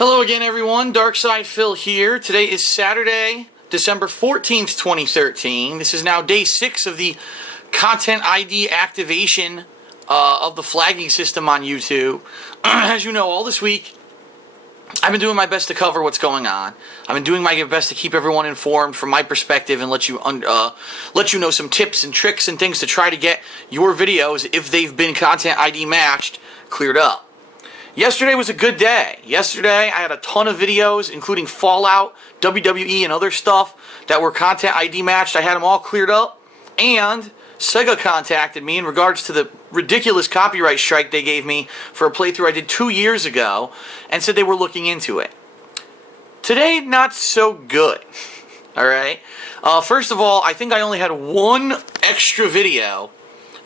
Hello again, everyone. Darkside Phil here. Today is Saturday, December 14th, 2013. This is now day 6 of the Content ID activation of the flagging system on YouTube. As you know, all this week, I've been doing my best to cover what's going on. I've been doing my best to keep everyone informed from my perspective and let you know some tips and tricks and things to try to get your videos, if they've been Content ID matched, cleared up. Yesterday was a good day. Yesterday, I had a ton of videos, including Fallout, WWE, and other stuff that were Content ID matched. I had them all cleared up, and Sega contacted me in regards to the ridiculous copyright strike they gave me for a playthrough I did 2 years ago, and said they were looking into it. Today, not so good. Alright? First of all, I think I only had one extra video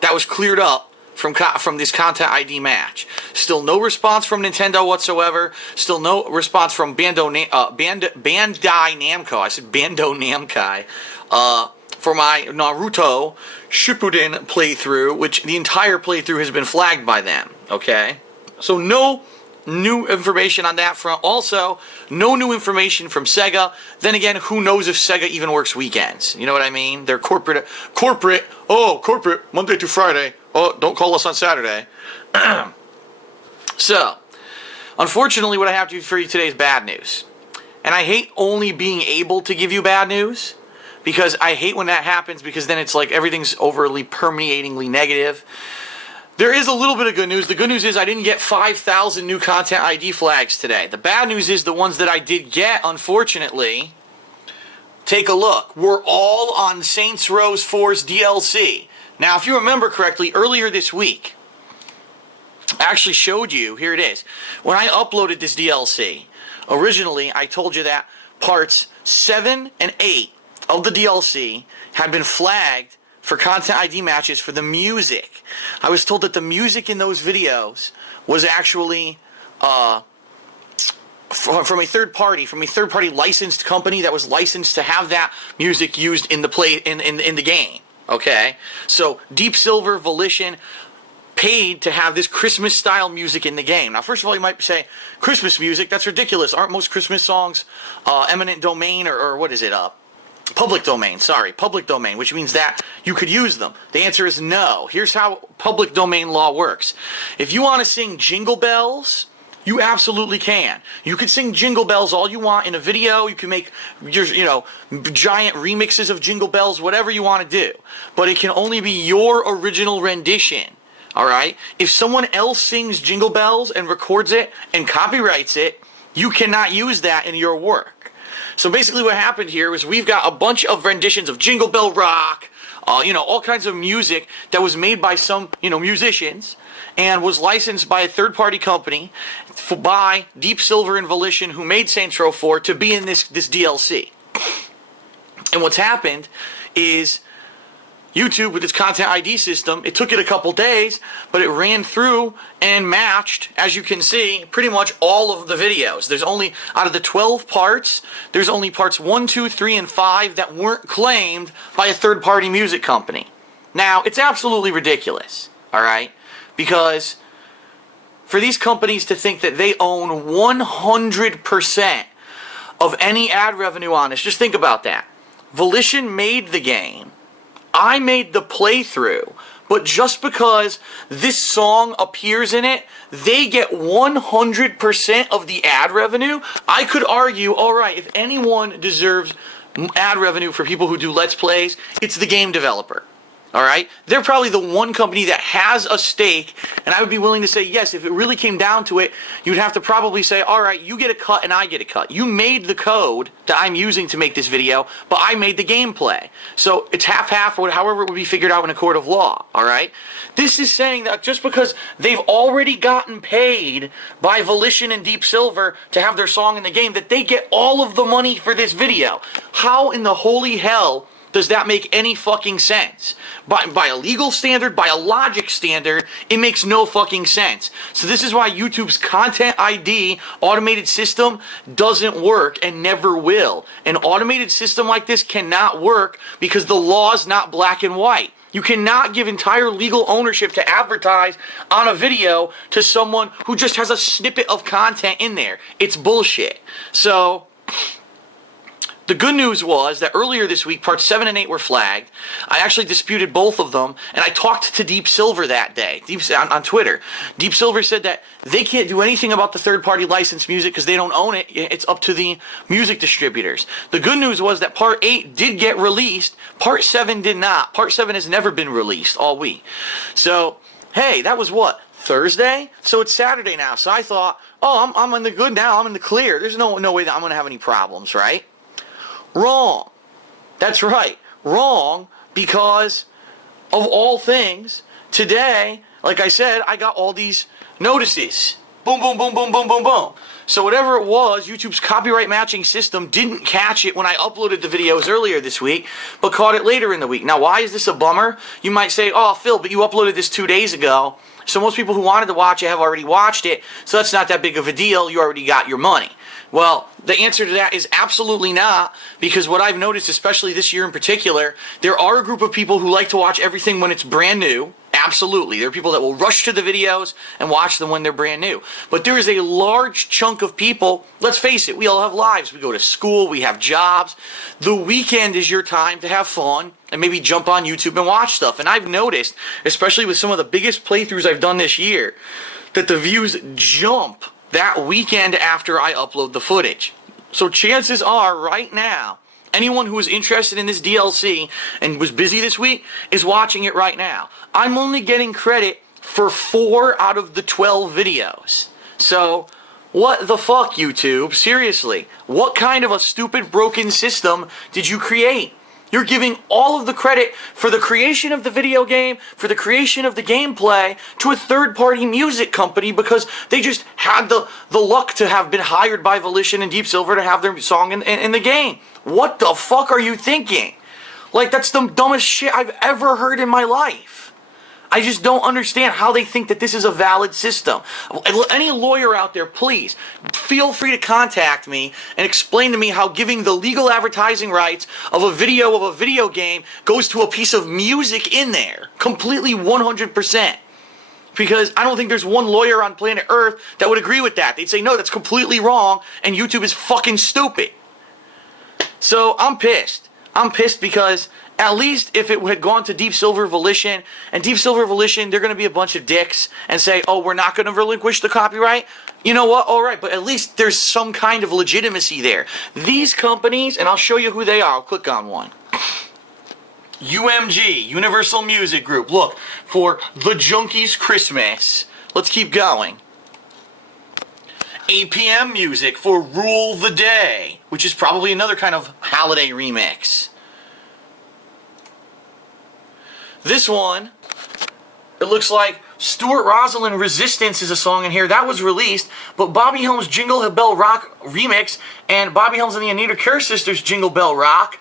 that was cleared up from this Content ID match. Still no response from Nintendo whatsoever. Still no response from Bandai Namco. I said Bando Namkai. For my Naruto Shippuden playthrough, which the entire playthrough has been flagged by them. Okay? So no new information on that front. Also, no new information from Sega. Then again, who knows if Sega even works weekends? You know what I mean? They're corporate, Monday to Friday. Oh, don't call us on Saturday. So, unfortunately, what I have to do for you today is bad news. And I hate only being able to give you bad news, because I hate when that happens, because then it's like everything's overly permeatingly negative. There is a little bit of good news. The good news is I didn't get 5,000 new Content ID flags today. The bad news is the ones that I did get, unfortunately, take a look, were all on Saints Row 4's DLC. Now, if you remember correctly, earlier this week, I actually showed you, here it is, when I uploaded this DLC, originally I told you that parts 7 and 8 of the DLC had been flagged for Content ID matches for the music. I was told that the music in those videos was actually from a third party licensed company that was licensed to have that music used in the game. Okay, so Deep Silver Volition paid to have this Christmas style music in the game. Now, first of all, you might say, Christmas music, that's ridiculous. Aren't most Christmas songs eminent domain, or what is it, public domain, public domain, which means that you could use them. The answer is no. Here's how public domain law works. If you want to sing Jingle Bells, you absolutely can. You can sing Jingle Bells all you want in a video. You can make your, giant remixes of Jingle Bells, whatever you want to do. But it can only be your original rendition. Alright? If someone else sings Jingle Bells and records it and copyrights it, you cannot use that in your work. So basically what happened here is we've got a bunch of renditions of Jingle Bell Rock, all kinds of music that was made by some, musicians, and was licensed by a third-party company by Deep Silver and Volition, who made Saints Row 4, to be in this DLC. And what's happened is YouTube, with its Content ID system, it took it a couple days, but it ran through and matched, as you can see, pretty much all of the videos. There's only, out of the 12 parts, there's only parts 1, 2, 3, and 5 that weren't claimed by a third-party music company. Now, it's absolutely ridiculous, alright? Because for these companies to think that they own 100% of any ad revenue on this, just think about that. Volition made the game. I made the playthrough. But just because this song appears in it, they get 100% of the ad revenue. I could argue, alright, if anyone deserves ad revenue for people who do Let's Plays, it's the game developer. Alright? They're probably the one company that has a stake, and I would be willing to say, yes, if it really came down to it, you'd have to probably say, alright, you get a cut and I get a cut. You made the code that I'm using to make this video, but I made the gameplay. So it's half-half, or however it would be figured out in a court of law. Alright? This is saying that just because they've already gotten paid by Volition and Deep Silver to have their song in the game, that they get all of the money for this video. How in the holy hell does that make any fucking sense? By a legal standard, by a logic standard, it makes no fucking sense. So this is why YouTube's Content ID automated system doesn't work and never will. An automated system like this cannot work because the law is not black and white. You cannot give entire legal ownership to advertise on a video to someone who just has a snippet of content in there. It's bullshit. So the good news was that earlier this week, parts 7 and 8 were flagged. I actually disputed both of them, and I talked to Deep Silver that day on Twitter. Deep Silver said that they can't do anything about the third-party licensed music because they don't own it. It's up to the music distributors. The good news was that part 8 did get released. Part 7 did not. Part 7 has never been released all week. So, hey, that was what? Thursday? So it's Saturday now. So I thought, oh, I'm in the good now. I'm in the clear. There's no way that I'm going to have any problems, right? Wrong. That's right. Wrong, because of all things, today, like I said, I got all these notices. Boom, boom, boom, boom, boom, boom, boom. So whatever it was, YouTube's copyright matching system didn't catch it when I uploaded the videos earlier this week, but caught it later in the week. Now, why is this a bummer? You might say, oh, Phil, but you uploaded this 2 days ago. So most people who wanted to watch it have already watched it, so that's not that big of a deal. You already got your money. Well, the answer to that is absolutely not, because what I've noticed, especially this year in particular, there are a group of people who like to watch everything when it's brand new. Absolutely. There are people that will rush to the videos and watch them when they're brand new. But there is a large chunk of people, let's face it, we all have lives. We go to school, we have jobs. The weekend is your time to have fun and maybe jump on YouTube and watch stuff. And I've noticed, especially with some of the biggest playthroughs I've done this year, that the views jump that weekend after I upload the footage. So chances are, right now, anyone who is interested in this DLC and was busy this week is watching it right now. I'm only getting credit for 4 out of the 12 videos. So, what the fuck, YouTube? Seriously, what kind of a stupid broken system did you create? You're giving all of the credit for the creation of the video game, for the creation of the gameplay, to a third-party music company because they just had the luck to have been hired by Volition and Deep Silver to have their song in the game. What the fuck are you thinking? Like, that's the dumbest shit I've ever heard in my life. I just don't understand how they think that this is a valid system. Any lawyer out there, please, feel free to contact me and explain to me how giving the legal advertising rights of a video game goes to a piece of music in there. Completely 100%. Because I don't think there's one lawyer on planet Earth that would agree with that. They'd say, no, that's completely wrong, and YouTube is fucking stupid. So I'm pissed. I'm pissed because at least if it had gone to Deep Silver Volition, and Deep Silver Volition, they're going to be a bunch of dicks and say, oh, we're not going to relinquish the copyright. You know what? All right, but at least there's some kind of legitimacy there. These companies, and I'll show you who they are. I'll click on one. UMG, Universal Music Group. Look, for The Junkies Christmas. Let's keep going. APM Music for Rule the Day, which is probably another kind of holiday remix. This one, it looks like Stuart Rosalind Resistance is a song in here. That was released, but Bobby Helms' Jingle Bell Rock remix and Bobby Helms and the Anita Kerr Sisters' Jingle Bell Rock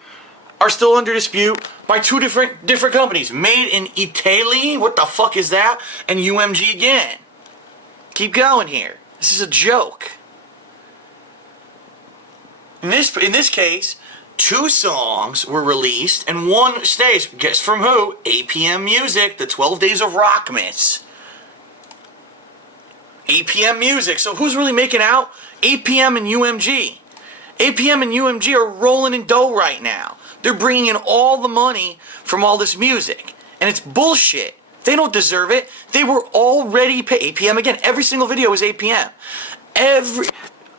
are still under dispute by two different companies. Made in Italy, what the fuck is that? And UMG again. Keep going here. This is a joke. In this case, 2 songs were released and 1 stays. Guess from who? APM Music, the 12 Days of Rockmas. APM Music. So who's really making out? APM and UMG. APM and UMG are rolling in dough right now. They're bringing in all the money from all this music. And it's bullshit. They don't deserve it. They were already paid. APM again. Every single video is APM.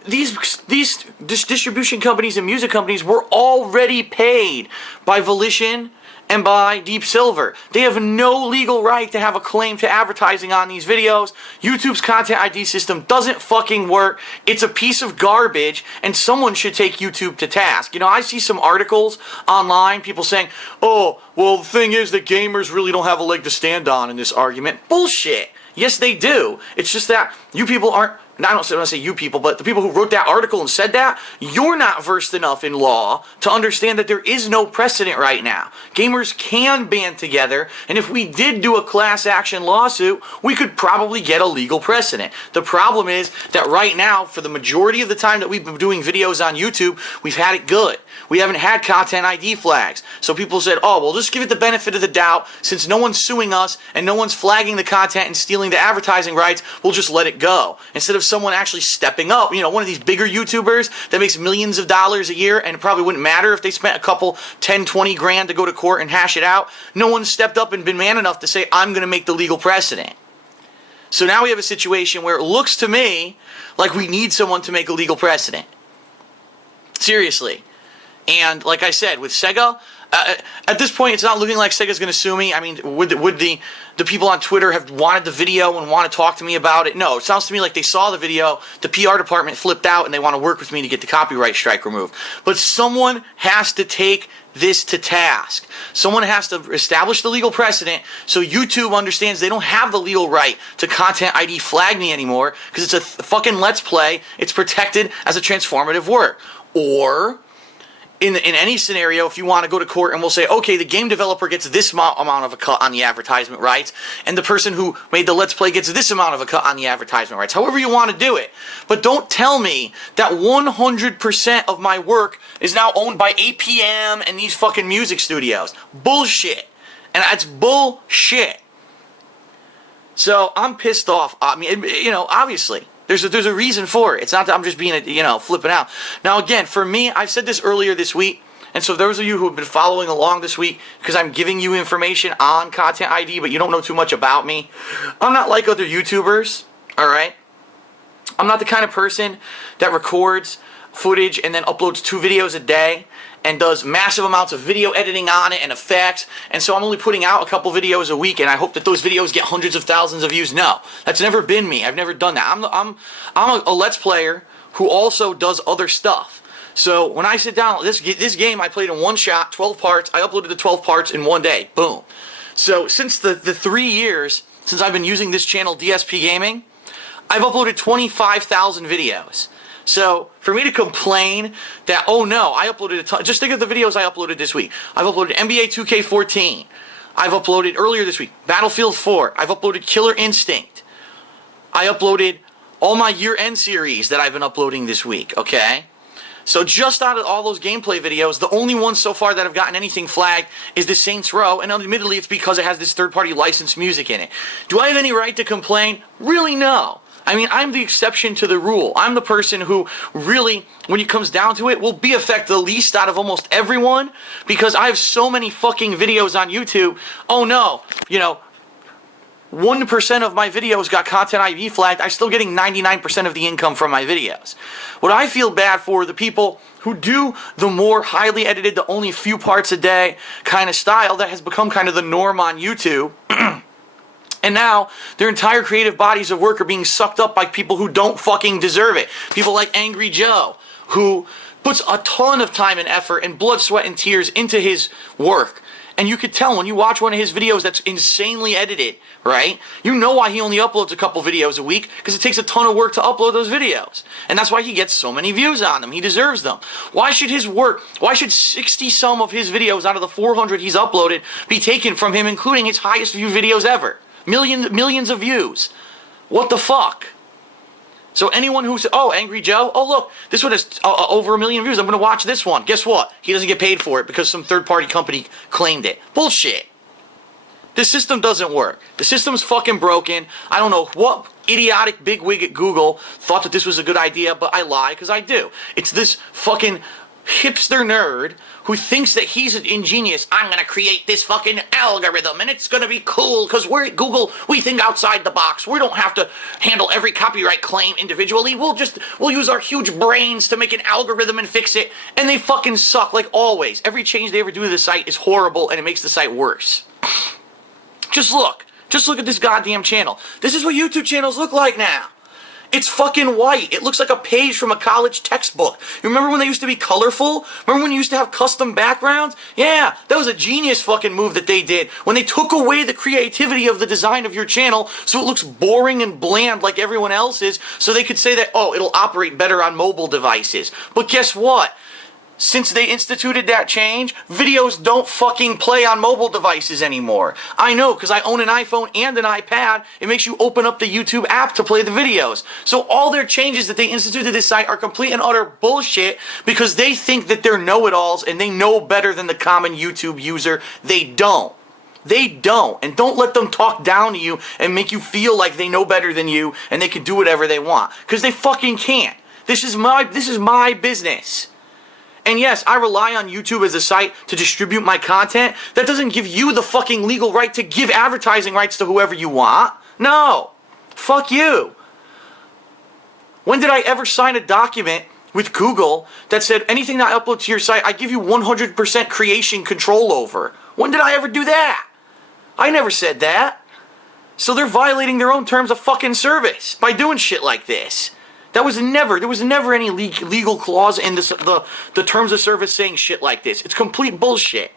These distribution companies and music companies were already paid by Volition and by Deep Silver. They have no legal right to have a claim to advertising on these videos. YouTube's content ID system doesn't fucking work. It's a piece of garbage, and someone should take YouTube to task. You know, I see some articles online, people saying, oh, well, the thing is that gamers really don't have a leg to stand on in this argument. Bullshit. Yes, they do. It's just that you people aren't and I don't want to say you people, but the people who wrote that article and said that, you're not versed enough in law to understand that there is no precedent right now. Gamers can band together, and if we did do a class action lawsuit, we could probably get a legal precedent. The problem is that right now, for the majority of the time that we've been doing videos on YouTube, we've had it good. We haven't had content ID flags. So people said, oh, well, just give it the benefit of the doubt. Since no one's suing us and no one's flagging the content and stealing the advertising rights, we'll just let it go. Instead of someone actually stepping up, one of these bigger YouTubers that makes millions of dollars a year, and it probably wouldn't matter if they spent a couple 10, 20 grand to go to court and hash it out. No one's stepped up and been man enough to say, I'm going to make the legal precedent. So now we have a situation where it looks to me like we need someone to make a legal precedent. Seriously. And like I said, with Sega, at this point, it's not looking like Sega's going to sue me. I mean, would the people on Twitter have wanted the video and want to talk to me about it? No, it sounds to me like they saw the video, the PR department flipped out, and they want to work with me to get the copyright strike removed. But someone has to take this to task. Someone has to establish the legal precedent so YouTube understands they don't have the legal right to content ID flag me anymore because it's a fucking Let's Play. It's protected as a transformative work. Or in any scenario, if you want to go to court and we'll say, okay, the game developer gets this amount of a cut on the advertisement rights, and the person who made the Let's Play gets this amount of a cut on the advertisement rights. However you want to do it. But don't tell me that 100% of my work is now owned by APM and these fucking music studios. Bullshit. And that's bullshit. So I'm pissed off. I mean, obviously. There's a reason for it. It's not that I'm just being, flipping out. Now, again, for me, I've said this earlier this week, and so those of you who have been following along this week, because I'm giving you information on Content ID, but you don't know too much about me, I'm not like other YouTubers, all right? I'm not the kind of person that records footage and then uploads 2 videos a day and does massive amounts of video editing on it and effects, and so I'm only putting out a couple videos a week, and I hope that those videos get hundreds of thousands of views. No, that's never been me. I've never done that. I'm a Let's Player who also does other stuff. So when I sit down, this game I played in one shot, 12 parts. I uploaded the 12 parts in one day. Boom. So since the 3 years since I've been using this channel, DSPGaming, I've uploaded 25,000 videos. So, for me to complain that, oh no, I uploaded a ton, just think of the videos I uploaded this week. I've uploaded NBA 2K14. I've uploaded earlier this week, Battlefield 4. I've uploaded Killer Instinct. I uploaded all my year-end series that I've been uploading this week, okay? So just out of all those gameplay videos, the only one so far that have gotten anything flagged is the Saints Row, and admittedly it's because it has this third-party licensed music in it. Do I have any right to complain? Really, no. I mean, I'm the exception to the rule. I'm the person who really, when it comes down to it, will be affected the least out of almost everyone because I have so many fucking videos on YouTube. Oh no, 1% of my videos got content ID flagged. I'm still getting 99% of the income from my videos. What I feel bad for the people who do the more highly edited, the only few parts a day kind of style that has become kind of the norm on YouTube. And now, their entire creative bodies of work are being sucked up by people who don't fucking deserve it. People like Angry Joe, who puts a ton of time and effort and blood, sweat, and tears into his work. And you could tell when you watch one of his videos that's insanely edited, right? You know why he only uploads a couple videos a week, because it takes a ton of work to upload those videos. And that's why he gets so many views on them. He deserves them. Why should 60-some of his videos out of the 400 he's uploaded be taken from him, including his highest view videos ever? Millions of views. What the fuck? So anyone who says, oh, Angry Joe, oh look, this one has over 1 million views, I'm going to watch this one. Guess what? He doesn't get paid for it because some third-party company claimed it. Bullshit. This system doesn't work. The system's fucking broken. I don't know what idiotic bigwig at Google thought that this was a good idea, but I lie because I do. It's this fucking hipster nerd who thinks that he's an ingenious. I'm going to create this fucking algorithm and it's going to be cool because we're at Google. We think outside the box. We don't have to handle every copyright claim individually. We'll use our huge brains to make an algorithm and fix it. And they fucking suck like always. Every change they ever do to the site is horrible and it makes the site worse. Just look at this goddamn channel. This is what YouTube channels look like now. It's fucking white. It looks like a page from a college textbook. You remember when they used to be colorful? Remember when you used to have custom backgrounds? Yeah, that was a genius fucking move that they did when they took away the creativity of the design of your channel so it looks boring and bland like everyone else's, so they could say that, oh, it'll operate better on mobile devices. But guess what? Since they instituted that change, videos don't fucking play on mobile devices anymore. I know, because I own an iPhone and an iPad. It makes you open up the YouTube app to play the videos. So all their changes that they instituted to this site are complete and utter bullshit because they think that they're know-it-alls and they know better than the common YouTube user. They don't. They don't. And don't let them talk down to you and make you feel like they know better than you and they can do whatever they want. Because they fucking can't. This is my business. And yes, I rely on YouTube as a site to distribute my content. That doesn't give you the fucking legal right to give advertising rights to whoever you want. No. Fuck you. When did I ever sign a document with Google that said anything that I upload to your site, I give you 100% creation control over? When did I ever do that? I never said that. So they're violating their own terms of fucking service by doing shit like this. There was never any legal clause in this, the terms of service saying shit like this. It's complete bullshit.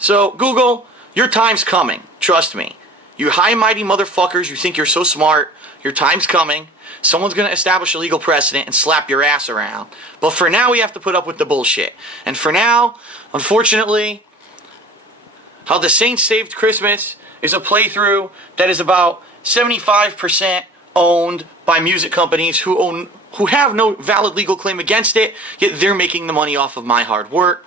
So, Google, your time's coming. Trust me. You high and mighty motherfuckers, you think you're so smart. Your time's coming. Someone's going to establish a legal precedent and slap your ass around. But for now, we have to put up with the bullshit. And for now, unfortunately, How the Saints Saved Christmas is a playthrough that is about 75% owned by music companies who have no valid legal claim against it, yet they're making the money off of my hard work.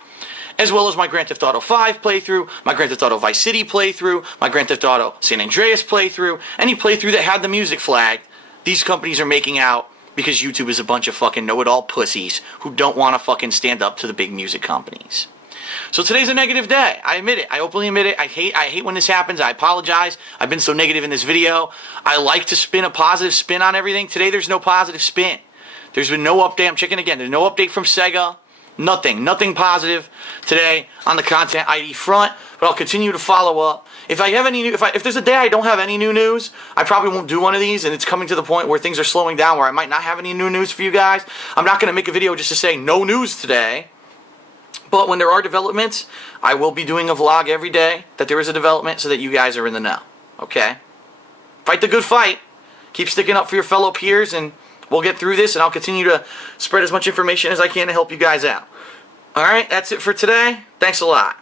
As well as my Grand Theft Auto 5 playthrough, my Grand Theft Auto Vice City playthrough, my Grand Theft Auto San Andreas playthrough, any playthrough that had the music flagged, these companies are making out because YouTube is a bunch of fucking know-it-all pussies who don't want to fucking stand up to the big music companies. So today's a negative day. I admit it. I openly admit it. I hate when this happens. I apologize. I've been so negative in this video. I like to spin a positive spin on everything. Today there's no positive spin. There's been no update. I'm checking again. There's no update from Sega. Nothing positive today on the content ID front. But I'll continue to follow up. If I have any new, if there's a day I don't have any new news, I probably won't do one of these. And it's coming to the point where things are slowing down, where I might not have any new news for you guys. I'm not going to make a video just to say no news today. But when there are developments, I will be doing a vlog every day that there is a development so that you guys are in the know. Okay? Fight the good fight. Keep sticking up for your fellow peers, and we'll get through this, and I'll continue to spread as much information as I can to help you guys out. Alright, that's it for today. Thanks a lot.